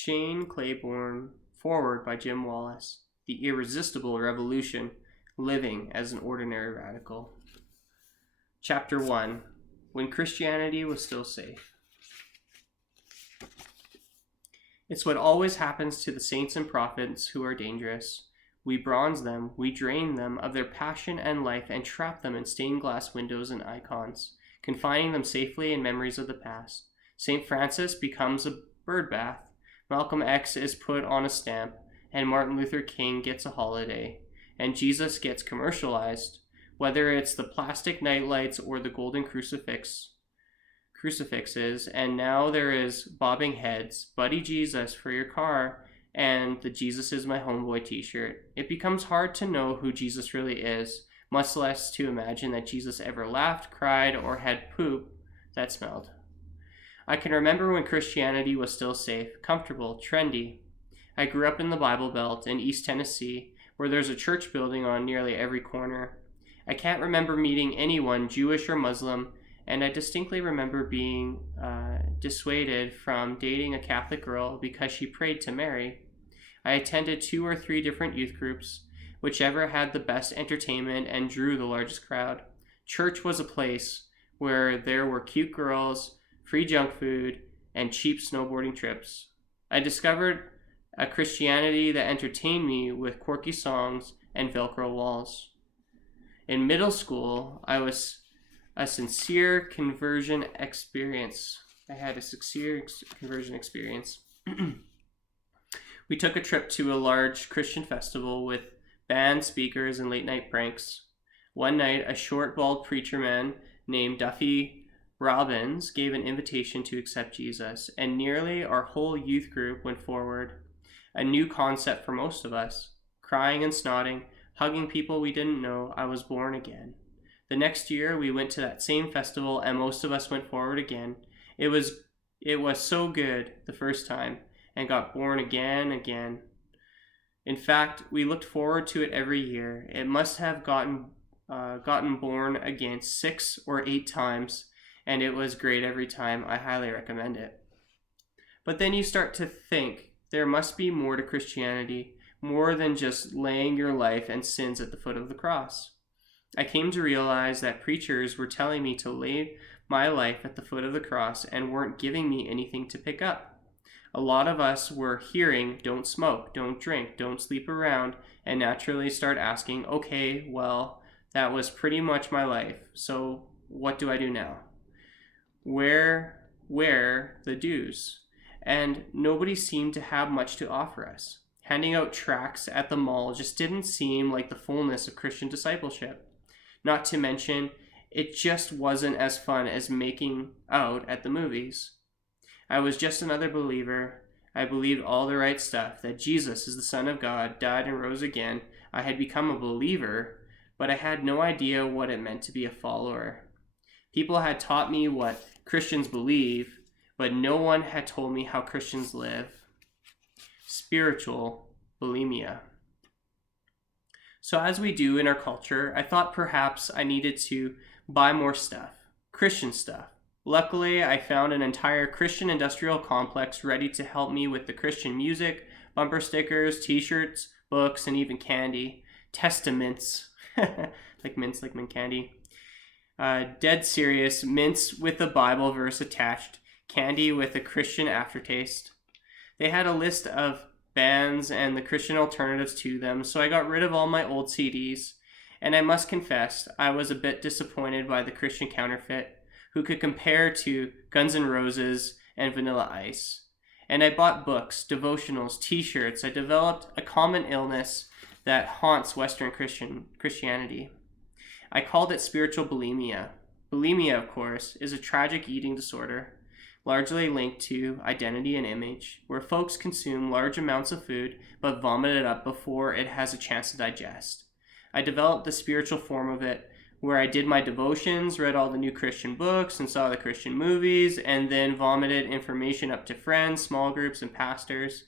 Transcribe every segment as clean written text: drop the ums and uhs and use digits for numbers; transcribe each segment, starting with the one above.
Shane Claiborne, forward by Jim Wallace. The Irresistible Revolution, Living as an Ordinary Radical. Chapter 1. When Christianity was still safe. It's what always happens to the saints and prophets who are dangerous. We bronze them, we drain them of their passion and life and trap them in stained glass windows and icons, confining them safely in memories of the past. St. Francis becomes a birdbath, Malcolm X is put on a stamp, and Martin Luther King gets a holiday, and Jesus gets commercialized, whether it's the plastic nightlights or the golden crucifixes, and now there is bobbing heads, Buddy Jesus for your car, and the Jesus is my homeboy t-shirt. It becomes hard to know who Jesus really is, much less to imagine that Jesus ever laughed, cried, or had poop that smelled. I can remember when Christianity was still safe, comfortable, trendy. I grew up in the Bible Belt in East Tennessee, where there's a church building on nearly every corner. I can't remember meeting anyone, Jewish or Muslim, and I distinctly remember being dissuaded from dating a Catholic girl because she prayed to Mary. I attended 2 or 3 different youth groups, whichever had the best entertainment and drew the largest crowd. Church was a place where there were cute girls, free junk food, and cheap snowboarding trips. I discovered a Christianity that entertained me with quirky songs and Velcro walls. In middle school, I had a sincere conversion experience. We took a trip to a large Christian festival with band, speakers, and late-night pranks. One night, a short, bald preacher man named Duffy Robbins gave an invitation to accept Jesus, and nearly our whole youth group went forward. A new concept for most of us. Crying and snotting, hugging people we didn't know, I was born again. The next year, we went to that same festival, and most of us went forward again. It was so good the first time, and got born again. In fact, we looked forward to it every year. It must have gotten born again 6 or 8 times, and it was great every time. I highly recommend it. But then you start to think there must be more to Christianity, more than just laying your life and sins at the foot of the cross. I came to realize that preachers were telling me to lay my life at the foot of the cross and weren't giving me anything to pick up. A lot of us were hearing, don't smoke, don't drink, don't sleep around, and naturally start asking, okay, well, that was pretty much my life, so what do I do now? Where the dues? And nobody seemed to have much to offer us. Handing out tracts at the mall just didn't seem like the fullness of Christian discipleship. Not to mention, it just wasn't as fun as making out at the movies. I was just another believer. I believed all the right stuff, that Jesus is the Son of God, died and rose again. I had become a believer, but I had no idea what it meant to be a follower. People had taught me what Christians believe, but no one had told me how Christians live. Spiritual bulimia. So as we do in our culture, I thought perhaps I needed to buy more stuff, Christian stuff. Luckily, I found an entire Christian industrial complex ready to help me with the Christian music, bumper stickers, t-shirts, books, and even candy. Testaments, like mints, like mint candy. Dead serious, mints with a Bible verse attached, candy with a Christian aftertaste. They had a list of bands and the Christian alternatives to them, so I got rid of all my old CDs. And I must confess, I was a bit disappointed by the Christian counterfeit, who could compare to Guns N' Roses and Vanilla Ice. And I bought books, devotionals, t-shirts. I developed a common illness that haunts Western Christianity. I called it spiritual bulimia. Bulimia, of course, is a tragic eating disorder, largely linked to identity and image, where folks consume large amounts of food but vomit it up before it has a chance to digest. I developed the spiritual form of it, where I did my devotions, read all the new Christian books, and saw the Christian movies, and then vomited information up to friends, small groups, and pastors.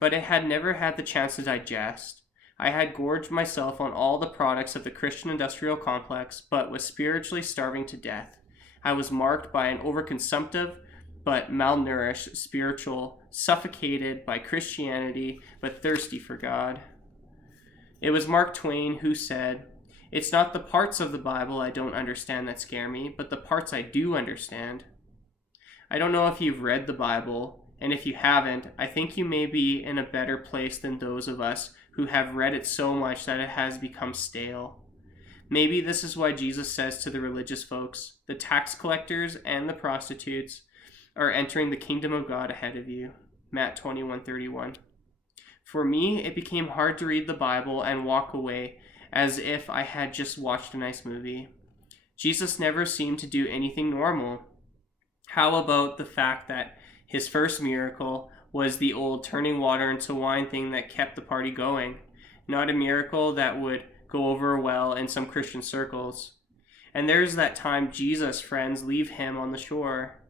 But it had never had the chance to digest. I had gorged myself on all the products of the Christian industrial complex, but was spiritually starving to death. I was marked by an overconsumptive but malnourished, spiritual, suffocated by Christianity, but thirsty for God. It was Mark Twain who said, "It's not the parts of the Bible I don't understand that scare me, but the parts I do understand." I don't know if you've read the Bible, and if you haven't, I think you may be in a better place than those of us who have read it so much that it has become stale. Maybe this is why Jesus says to the religious folks, the tax collectors and the prostitutes are entering the kingdom of God ahead of you. Matt 21:31. For me, it became hard to read the Bible and walk away as if I had just watched a nice movie. Jesus never seemed to do anything normal. How about the fact that his first miracle was the old turning water into wine thing that kept the party going? Not a miracle that would go over well in some Christian circles. And there's that time Jesus' friends leave him on the shore.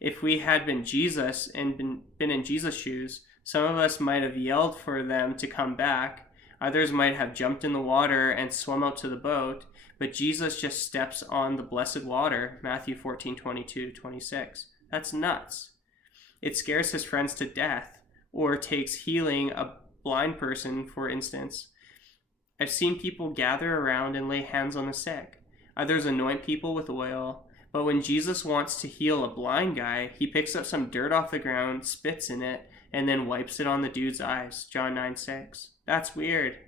If we had been Jesus and been in Jesus' shoes, some of us might have yelled for them to come back. Others might have jumped in the water and swum out to the boat. But Jesus just steps on the blessed water, Matthew 14:22-26. That's nuts. It scares his friends to death, or takes healing a blind person, for instance. I've seen people gather around and lay hands on the sick. Others anoint people with oil. But when Jesus wants to heal a blind guy, he picks up some dirt off the ground, spits in it, and then wipes it on the dude's eyes, John 9:6. That's weird.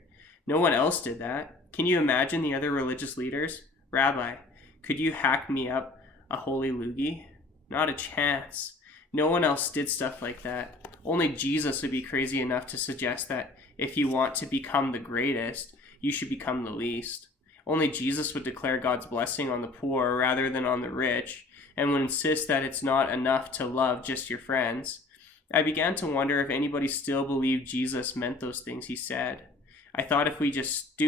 No one else did that. Can you imagine the other religious leaders? Rabbi, could you hack me up a holy loogie? Not a chance. No one else did stuff like that. Only Jesus would be crazy enough to suggest that if you want to become the greatest, you should become the least. Only Jesus would declare God's blessing on the poor rather than on the rich, and would insist that it's not enough to love just your friends. I began to wonder if anybody still believed Jesus meant those things he said. I thought if we just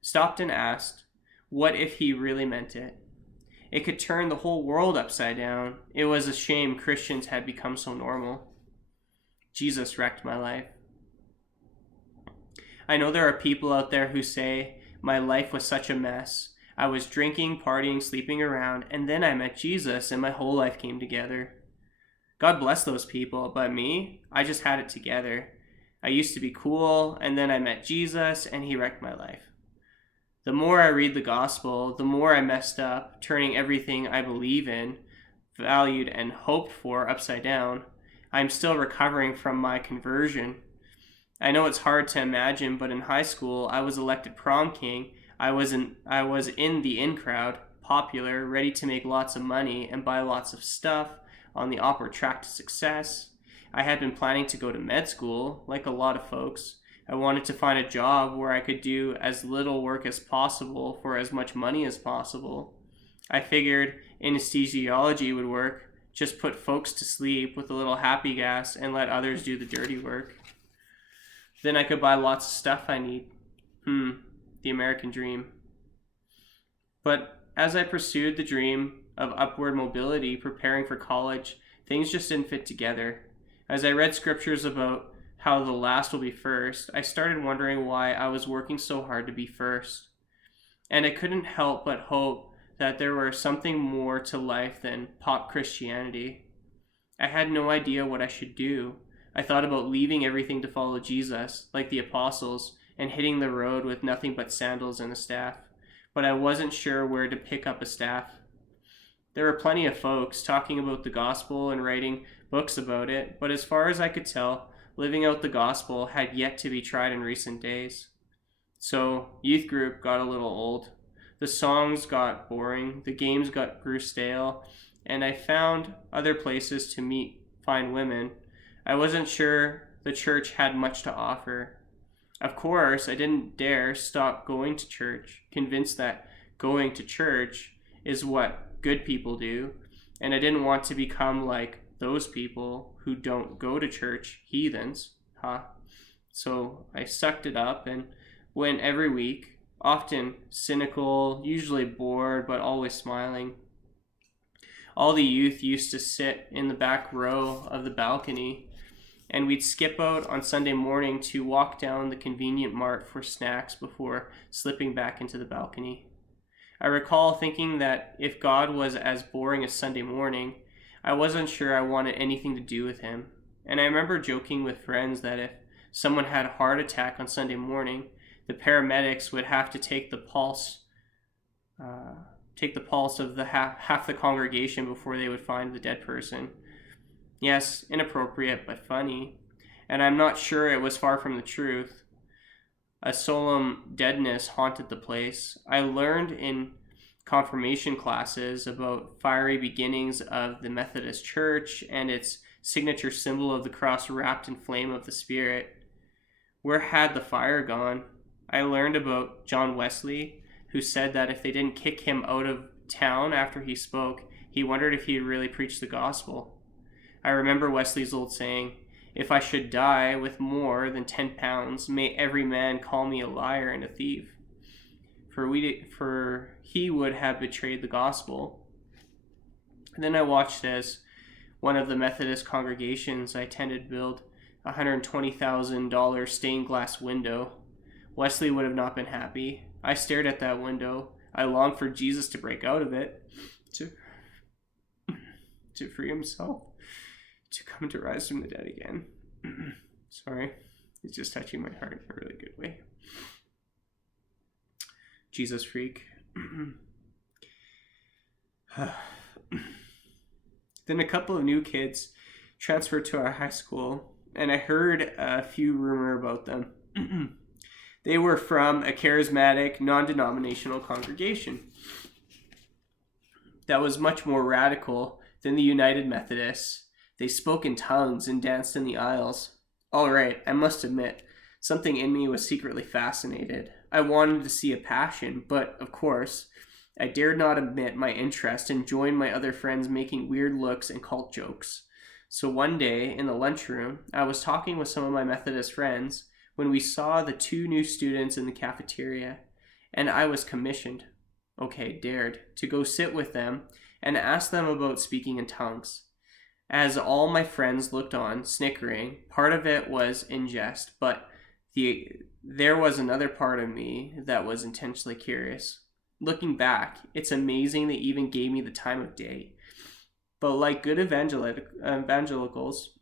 stopped and asked, what if he really meant it? It could turn the whole world upside down. It was a shame Christians had become so normal. Jesus wrecked my life. I know there are people out there who say, my life was such a mess. I was drinking, partying, sleeping around, and then I met Jesus and my whole life came together. God bless those people, but me, I just had it together. I used to be cool, and then I met Jesus and he wrecked my life. The more I read the gospel, the more I messed up, turning everything I believe in, valued, and hoped for upside down. I'm still recovering from my conversion. I know it's hard to imagine, but in high school, I was elected prom king. I was in the in crowd, popular, ready to make lots of money and buy lots of stuff, on the upward track to success. I had been planning to go to med school, like a lot of folks. I wanted to find a job where I could do as little work as possible for as much money as possible. I figured anesthesiology would work, just put folks to sleep with a little happy gas and let others do the dirty work. Then I could buy lots of stuff I need. The American dream. But as I pursued the dream of upward mobility, preparing for college, things just didn't fit together. As I read scriptures about how the last will be first, I started wondering why I was working so hard to be first. And I couldn't help but hope that there was something more to life than pop Christianity. I had no idea what I should do. I thought about leaving everything to follow Jesus, like the apostles, and hitting the road with nothing but sandals and a staff. But I wasn't sure where to pick up a staff. There were plenty of folks talking about the gospel and writing books about it, but as far as I could tell, living out the gospel had yet to be tried in recent days. So, youth group got a little old. The songs got boring, the games grew stale, and I found other places to meet fine women. I wasn't sure the church had much to offer. Of course, I didn't dare stop going to church, convinced that going to church is what good people do, and I didn't want to become like those people who don't go to church, heathens. So I sucked it up and went every week, often cynical, usually bored, but always smiling. All the youth used to sit in the back row of the balcony, and we'd skip out on Sunday morning to walk down the convenient mart for snacks before slipping back into the balcony. I recall thinking that if God was as boring as Sunday morning, I wasn't sure I wanted anything to do with him. And I remember joking with friends that if someone had a heart attack on Sunday morning, the paramedics would have to take the pulse of the half the congregation before they would find the dead person. Yes, inappropriate, but funny. And I'm not sure it was far from the truth. A solemn deadness haunted the place. I learned in confirmation classes about fiery beginnings of the Methodist Church and its signature symbol of the cross wrapped in flame of the Spirit. Where had the fire gone? I learned about John Wesley, who said that if they didn't kick him out of town after he spoke, he wondered if he had really preached the gospel. I remember Wesley's old saying, "If I should die with more than 10 pounds, may every man call me a liar and a thief. For he would have betrayed the gospel." And then I watched as one of the Methodist congregations I attended build a $120,000 stained glass window. Wesley would have not been happy. I stared at that window. I longed for Jesus to break out of it, to free himself, to come to rise from the dead again. Sorry, it's just touching my heart in a really good way. Jesus freak. Then a couple of new kids transferred to our high school, and I heard a few rumors about them. They were from a charismatic, non-denominational congregation that was much more radical than the United Methodists. They spoke in tongues and danced in the aisles. All right, I must admit, something in me was secretly fascinated. I wanted to see a passion, but, of course, I dared not admit my interest and join my other friends making weird looks and cult jokes. So one day, in the lunchroom, I was talking with some of my Methodist friends when we saw the 2 new students in the cafeteria, and I was commissioned, dared, to go sit with them and ask them about speaking in tongues. As all my friends looked on, snickering, part of it was in jest, but there was another part of me that was intensely curious. Looking back, it's amazing they even gave me the time of day. But like good evangelicals,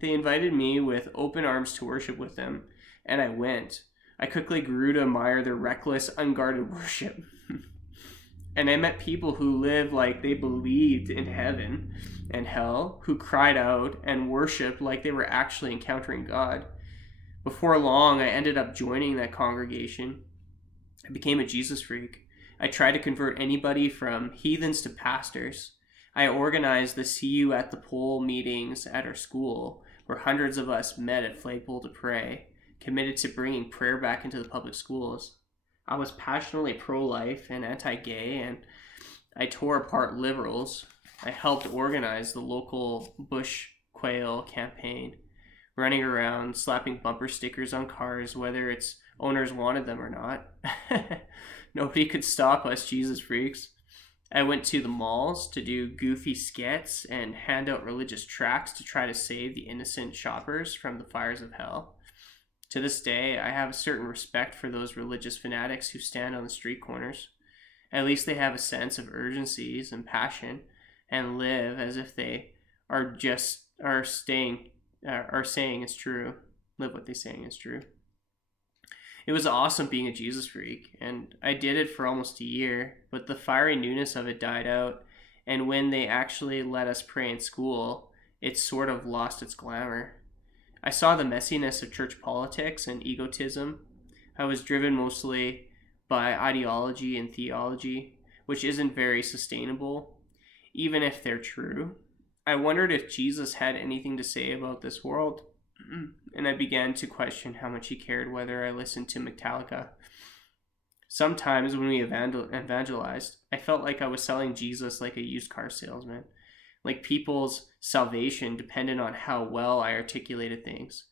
they invited me with open arms to worship with them, and I went. I quickly grew to admire their reckless, unguarded worship. And I met people who lived like they believed in heaven and hell, who cried out and worshiped like they were actually encountering God. Before long, I ended up joining that congregation. I became a Jesus freak. I tried to convert anybody from heathens to pastors. I organized the See You at the Pole meetings at our school, where hundreds of us met at Flagpole to pray, committed to bringing prayer back into the public schools. I was passionately pro-life and anti-gay, and I tore apart liberals. I helped organize the local bush quail campaign, running around slapping bumper stickers on cars, whether its owners wanted them or not. Nobody could stop us Jesus freaks. I went to the malls to do goofy skits and hand out religious tracts to try to save the innocent shoppers from the fires of hell. To this day, I have a certain respect for those religious fanatics who stand on the street corners. At least they have a sense of urgencies and passion and live as if they are saying it's true. Live what they're saying is true. It was awesome being a Jesus freak, and I did it for almost a year, but the fiery newness of it died out, and when they actually let us pray in school, it sort of lost its glamour. I saw the messiness of church politics and egotism. I was driven mostly by ideology and theology, which isn't very sustainable, even if they're true. I wondered if Jesus had anything to say about this world, and I began to question how much he cared whether I listened to Metallica. Sometimes when we evangelized, I felt like I was selling Jesus like a used car salesman, like people's salvation depended on how well I articulated things,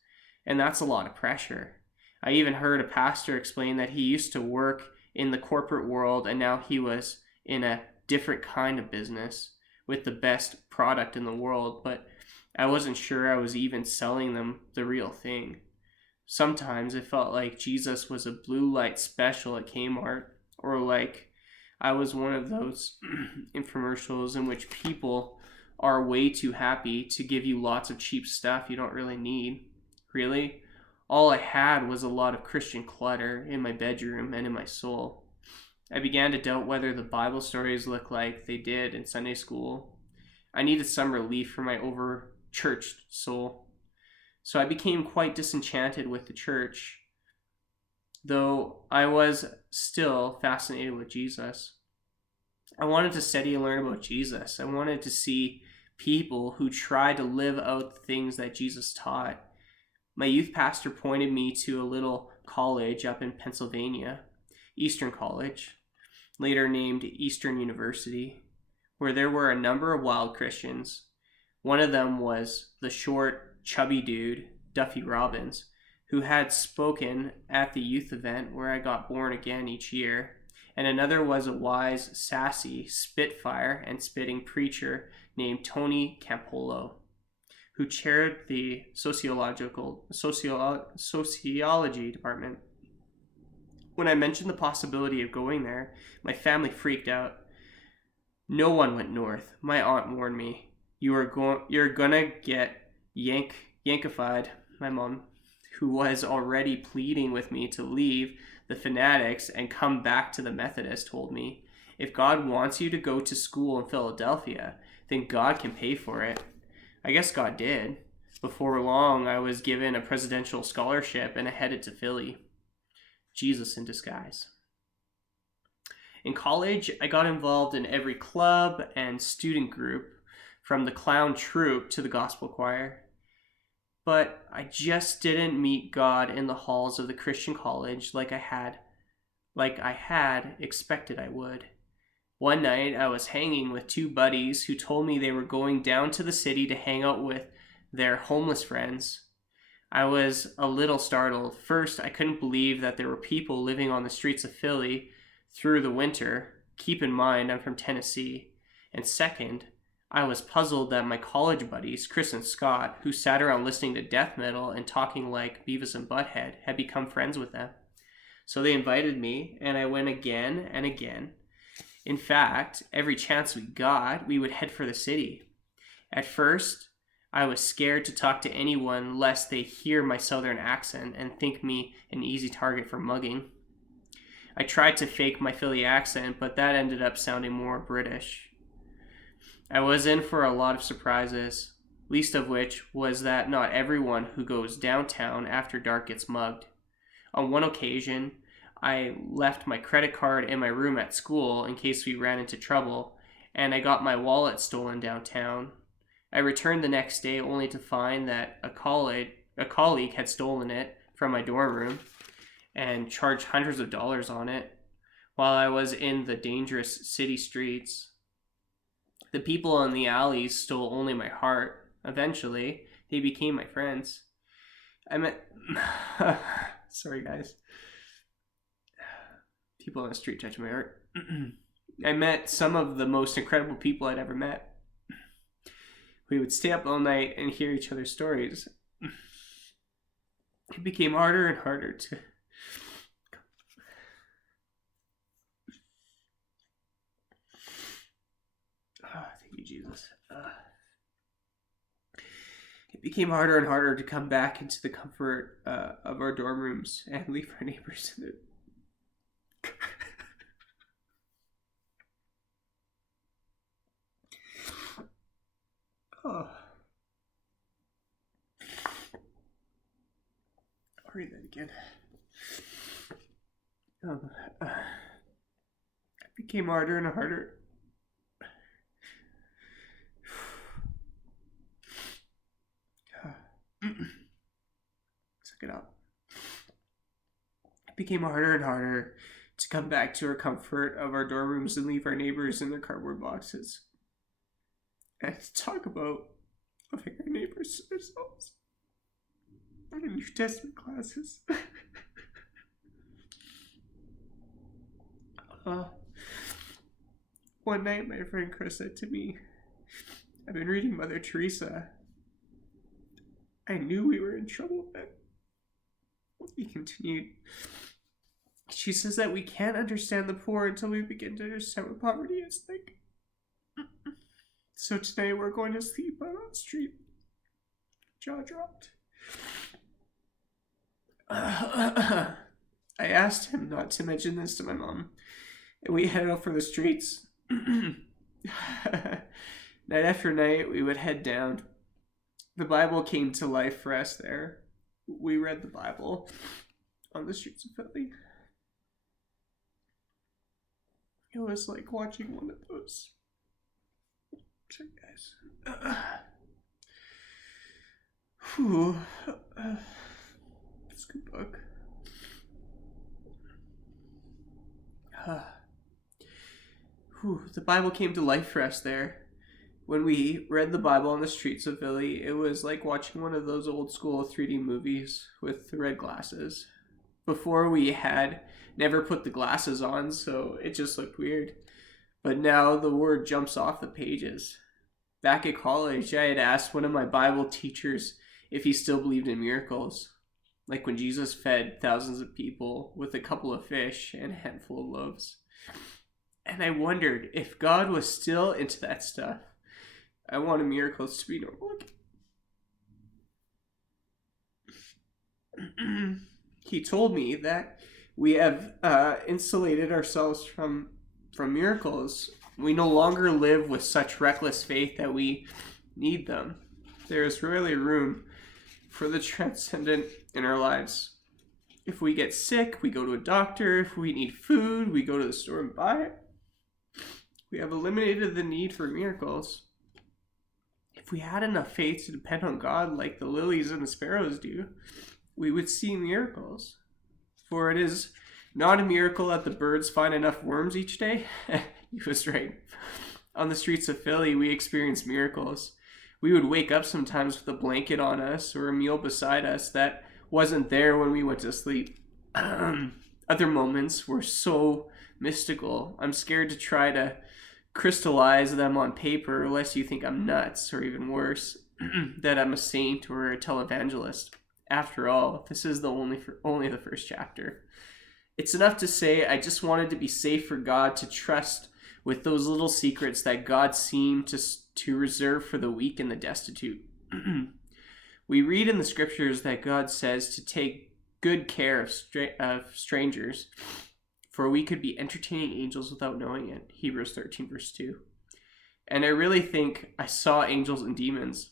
and that's a lot of pressure. I even heard a pastor explain that he used to work in the corporate world and now he was in a different kind of business with the best product in the world, but I wasn't sure I was even selling them the real thing. Sometimes it felt like Jesus was a blue light special at Kmart, or like I was one of those infomercials in which people are way too happy to give you lots of cheap stuff you don't really need. Really, all I had was a lot of Christian clutter in my bedroom and in my soul. I began to doubt whether the Bible stories looked like they did in Sunday school. I needed some relief from my over-churched soul. So I became quite disenchanted with the church, though I was still fascinated with Jesus. I wanted to study and learn about Jesus. I wanted to see people who tried to live out the things that Jesus taught. My youth pastor pointed me to a little college up in Pennsylvania, Eastern College, later named Eastern University, where there were a number of wild Christians. One of them was the short, chubby dude, Duffy Robbins, who had spoken at the youth event where I got born again each year. And another was a wise, sassy, spitfire and spitting preacher named Tony Campolo, who chaired the sociology department. When I mentioned the possibility of going there, my family freaked out. No one went north. My aunt warned me. You're gonna get yankified. My mom, who was already pleading with me to leave the fanatics and come back to the Methodist, told me, if God wants you to go to school in Philadelphia, then God can pay for it. I guess God did. Before long, I was given a presidential scholarship and I headed to Philly. Jesus in disguise. In college, I got involved in every club and student group, from the clown troupe to the gospel choir. But I just didn't meet God in the halls of the Christian college like I had expected I would. One night, I was hanging with two buddies who told me they were going down to the city to hang out with their homeless friends. I was a little startled. First, I couldn't believe that there were people living on the streets of Philly through the winter. Keep in mind, I'm from Tennessee. And second, I was puzzled that my college buddies, Chris and Scott, who sat around listening to death metal and talking like Beavis and Butthead, had become friends with them. So they invited me, and I went again and again. In fact, every chance we got, we would head for the city. At first, I was scared to talk to anyone lest they hear my southern accent and think me an easy target for mugging. I tried to fake my Philly accent, but that ended up sounding more British. I was in for a lot of surprises, least of which was that not everyone who goes downtown after dark gets mugged. On one occasion, I left my credit card in my room at school in case we ran into trouble, and I got my wallet stolen downtown. I returned the next day only to find that a colleague had stolen it from my dorm room and charged hundreds of dollars on it while I was in the dangerous city streets. The people in the alleys stole only my heart. Eventually, they became my friends. I met... Sorry, guys. People on the street touch my heart. I met some of the most incredible people I'd ever met. We would stay up all night and hear each other's stories. It became harder and harder to... Thank you, Jesus. It became harder and harder to come back into the comfort of our dorm rooms and leave our neighbors in it. Oh. I'll read that again. It became harder and harder. Suck it up. It became harder and harder to come back to our comfort of our dorm rooms and leave our neighbors in their cardboard boxes. And to talk about loving our neighbors ourselves in New Testament classes. One night, my friend Chris said to me, I've been reading Mother Teresa. I knew we were in trouble then. He continued, she says that we can't understand the poor until we begin to understand what poverty is like. So today we're going to sleep on the street. Jaw dropped. I asked him not to mention this to my mom, and we headed out for the streets. Night after night, we would head down. The Bible came to life for us there. We read the Bible on the streets of Philly. It was like watching one of those. Sorry, guys. It's a good book. The Bible came to life for us there. When we read the Bible on the streets of Philly, it was like watching one of those old school 3D movies with the red glasses. Before we had never put the glasses on, so it just looked weird. But now the word jumps off the pages. Back at college, I had asked one of my Bible teachers if he still believed in miracles, like when Jesus fed thousands of people with a couple of fish and a handful of loaves. And I wondered if God was still into that stuff. I wanted miracles to be normal again. He told me that we have insulated ourselves from miracles. We no longer live with such reckless faith that we need them. There is rarely room for the transcendent in our lives. If we get sick, we go to a doctor. If we need food, we go to the store and buy it. We have eliminated the need for miracles. If we had enough faith to depend on God like the lilies and the sparrows do, we would see miracles. For it is not a miracle that the birds find enough worms each day. He was right. On the streets of Philly, we experienced miracles. We would wake up sometimes with a blanket on us or a meal beside us that wasn't there when we went to sleep. Other moments were so mystical. I'm scared to try to crystallize them on paper lest you think I'm nuts, or even worse, that I'm a saint or a televangelist. After all, this is only the first chapter. It's enough to say I just wanted to be safe for God to trust with those little secrets that God seemed to reserve for the weak and the destitute. We read in the scriptures that God says to take good care of strangers, for we could be entertaining angels without knowing it. Hebrews 13 verse 2. And I really think I saw angels and demons.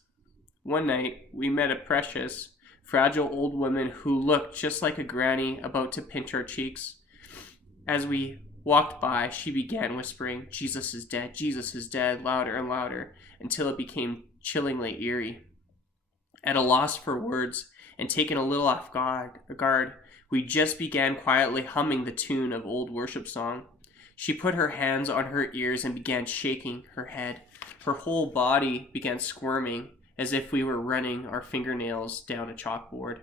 One night, we met a precious, fragile old woman who looked just like a granny about to pinch our cheeks. As we walked by, she began whispering, "Jesus is dead, Jesus is dead," louder and louder, until it became chillingly eerie. At a loss for words, and taken a little off guard, we just began quietly humming the tune of old worship song. She put her hands on her ears and began shaking her head. Her whole body began squirming, as if we were running our fingernails down a chalkboard.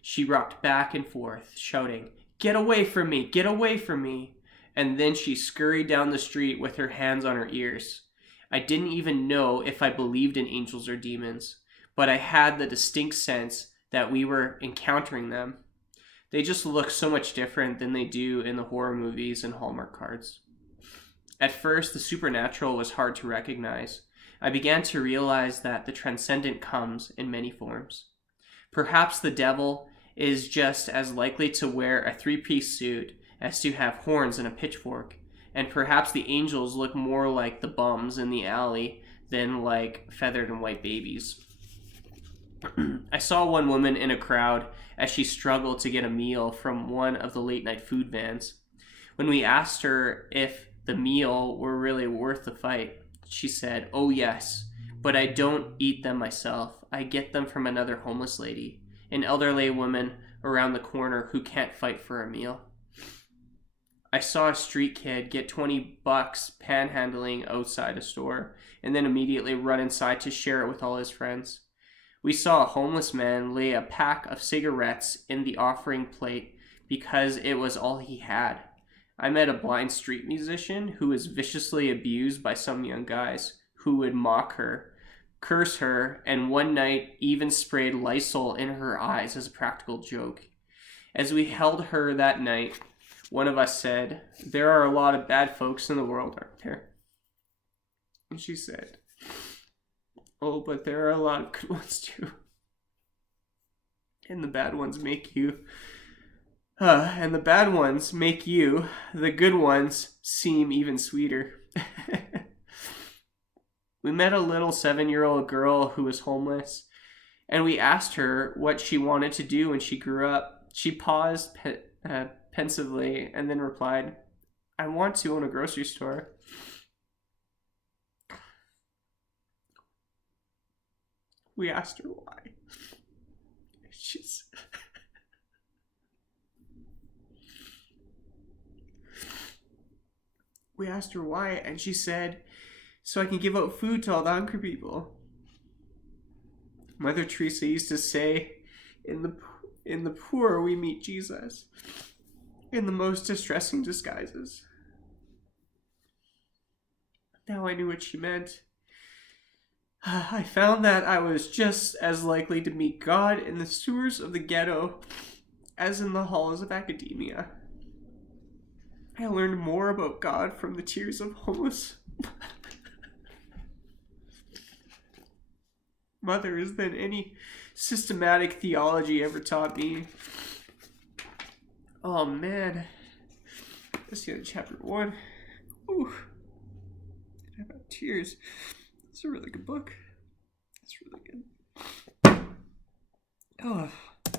She rocked back and forth, shouting, "Get away from me! Get away from me!" And then she scurried down the street with her hands on her ears. I didn't even know if I believed in angels or demons, but I had the distinct sense that we were encountering them. They just look so much different than they do in the horror movies and Hallmark cards. At first, the supernatural was hard to recognize. I began to realize that the transcendent comes in many forms. Perhaps the devil is just as likely to wear a three-piece suit as to have horns and a pitchfork, and perhaps the angels look more like the bums in the alley than like feathered and white babies. I saw one woman in a crowd as she struggled to get a meal from one of the late-night food vans. When we asked her if the meal were really worth the fight, she said, "Oh yes, but I don't eat them myself. I get them from another homeless lady, an elderly woman around the corner who can't fight for a meal." I saw a street kid get $20 panhandling outside a store and then immediately run inside to share it with all his friends. We saw a homeless man lay a pack of cigarettes in the offering plate because it was all he had. I met a blind street musician who was viciously abused by some young guys who would mock her, curse her, and one night even sprayed Lysol in her eyes as a practical joke. As we held her that night, one of us said, "There are a lot of bad folks in the world, aren't there?" And she said, Oh, but there are a lot of good ones too. And the bad ones make you. And the bad ones make you, the good ones, seem even sweeter. We met a little 7-year-old girl who was homeless, and we asked her what she wanted to do when she grew up. She paused pensively and then replied, I want to own a grocery store. We asked her why. We asked her why, and she said, so I can give out food to all the hungry people. Mother Teresa used to say, in the poor we meet Jesus, in the most distressing disguises. Now I knew what she meant. I found that I was just as likely to meet God in the sewers of the ghetto as in the halls of academia. I learned more about God from the tears of homeless mothers than any systematic theology ever taught me. Oh man. Let's see, chapter 1. Ooh. I've got tears. It's a really good book. It's really good. Oh.